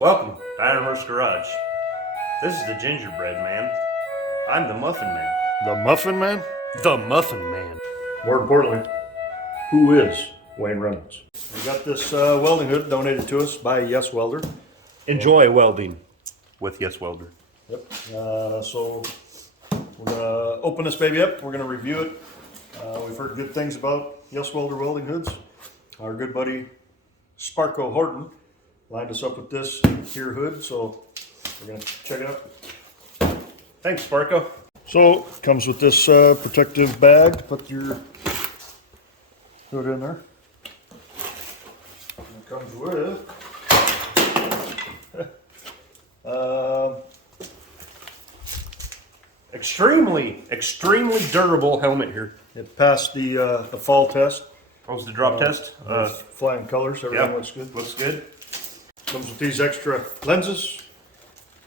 Welcome to Ironhurst Garage. This is the gingerbread man. I'm the muffin man. The Muffin Man? The muffin man. More importantly, who is Wayne Reynolds? We got this welding hood donated to us by YesWelder. Enjoy welding with YesWelder. Yep. So we're gonna open this baby up. We're gonna review it. We've heard good things about YesWelder welding hoods. Our good buddy Sparko Horton lined us up with this here hood, so we're gonna check it out. Thanks, Sparko. So comes with this protective bag. Put your hood in there. And it comes with extremely durable helmet here. it passed the fall test. What was the drop test? Flying colors. Everything looks good. Looks good. Comes with these extra lenses,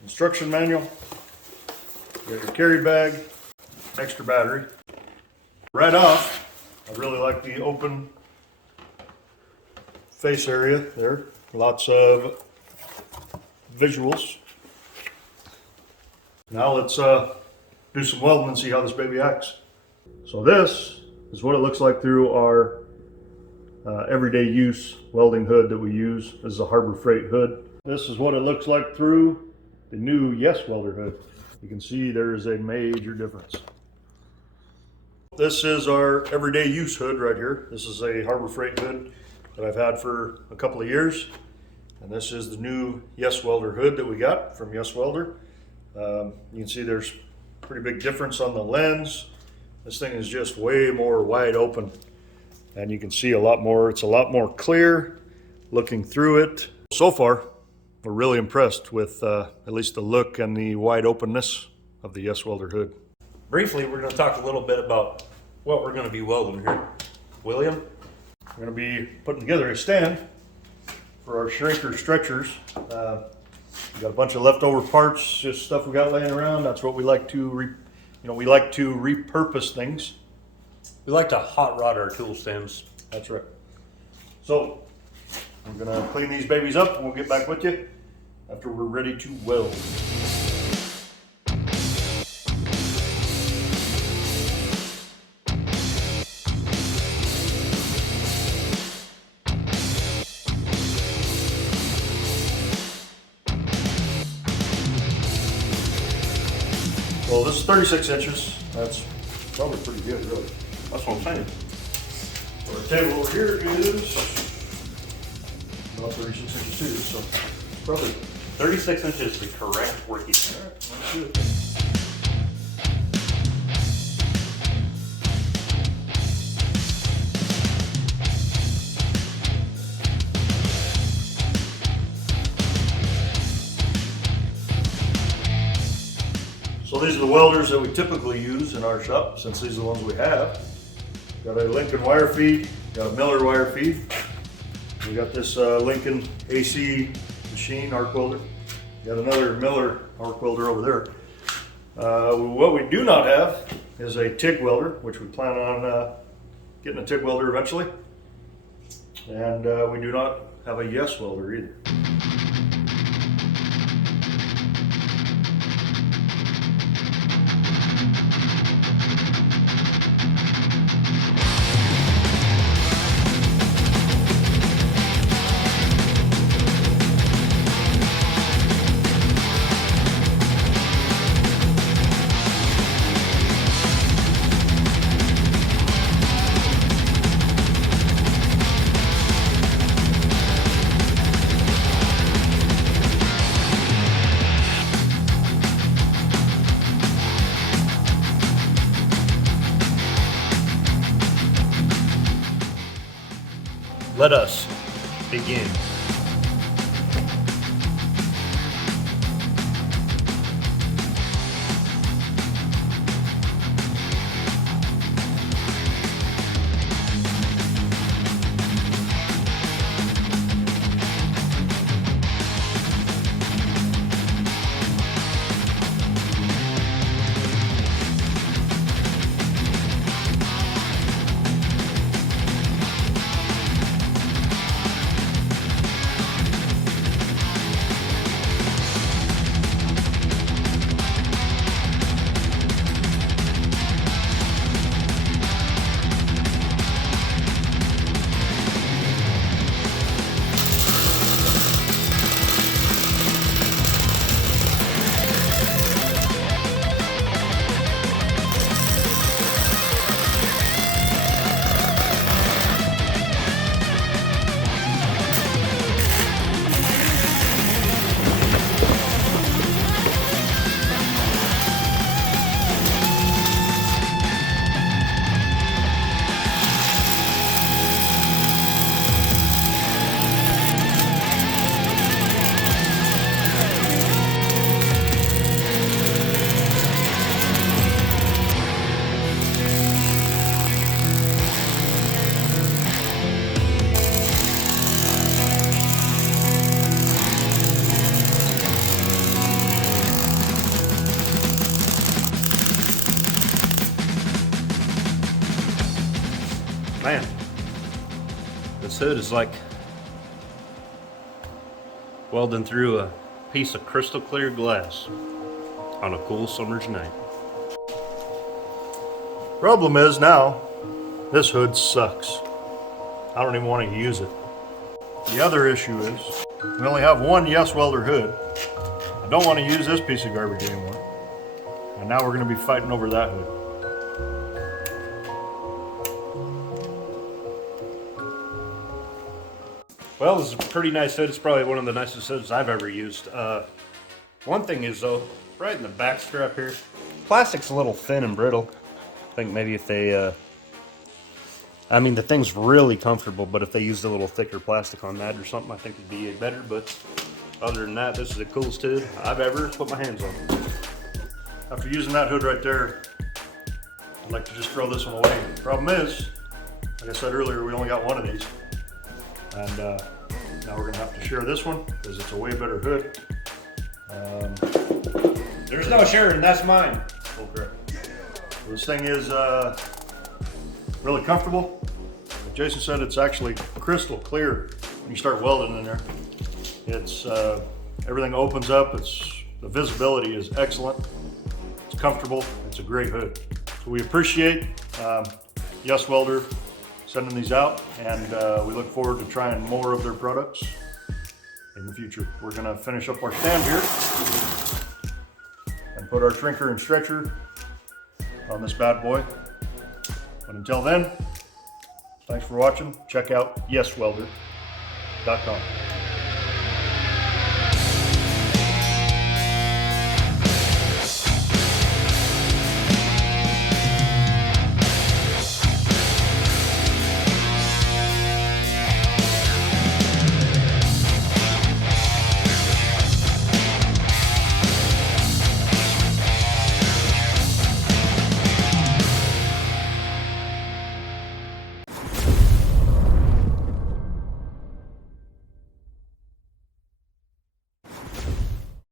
instruction manual, you got your carry bag, extra battery. Right off, I really like the open face area there. Lots of visuals. Now let's do some welding and see how this baby acts. So this is what it looks like through our everyday use welding hood that we use. This is a Harbor Freight hood. This is what it looks like through the new YesWelder hood. You can see there is a major difference. This is our everyday use hood right here. This is a Harbor Freight hood that I've had for a couple of years. And this is the new YesWelder hood that we got from YesWelder. You can see there's a pretty big difference on the lens. This thing is just way more wide open. And you can see a lot more, it's a lot more clear looking through it. So far, we're really impressed with at least the look and the wide openness of the YesWelder hood. Briefly, we're going to talk a little bit about what we're going to be welding here. William? We're going to be putting together a stand for our shrinker stretchers. We got a bunch of leftover parts, just stuff we got laying around. That's what we like to, we like to repurpose things. We like to hot rod our tool stems. That's right. So we're gonna clean these babies up and we'll get back with you after we're ready to weld. Well, this is 36 inches. That's probably pretty good, really. That's what I'm saying. So our table over here is about 36 inches too, so probably 36 inches is the correct working. all right, that's good. So these are the welders that we typically use in our shop, since these are the ones we have. Got a Lincoln wire feed, got a Miller wire feed. We got this Lincoln AC machine arc welder. Got another Miller arc welder over there. What we do not have is a TIG welder, which we plan on getting a TIG welder eventually. And we do not have a YesWelder either. Let us begin. Man, this hood is like welding through a piece of crystal clear glass on a cool summer's night. Problem is now, this hood sucks. I don't even want to use it. The other issue is, we only have one YesWelder hood. I don't want to use this piece of garbage anymore. And now we're going to be fighting over that hood. Well, this is a pretty nice hood. It's probably one of the nicest hoods I've ever used. One thing is though, right in the back strap here, plastic's a little thin and brittle. I think maybe if they, I mean the thing's really comfortable, but if they used a little thicker plastic on that or something, I think it'd be better. But other than that, this is the coolest hood I've ever put my hands on. After using that hood right there, I'd like to just throw this one away. The problem is, like I said earlier, we only got one of these. And now we're gonna have to share this one because it's a way better hood. There's no sharing, that's mine. Oh crap. This thing is really comfortable. Like Jason said, it's actually crystal clear when you start welding in there. It's everything opens up. The visibility is excellent. It's comfortable. It's a great hood. So we appreciate YesWelder sending these out, and we look forward to trying more of their products in the future. We're gonna finish up our stand here and put our shrinker and stretcher on this bad boy. But until then, thanks for watching. Check out YesWelder.com.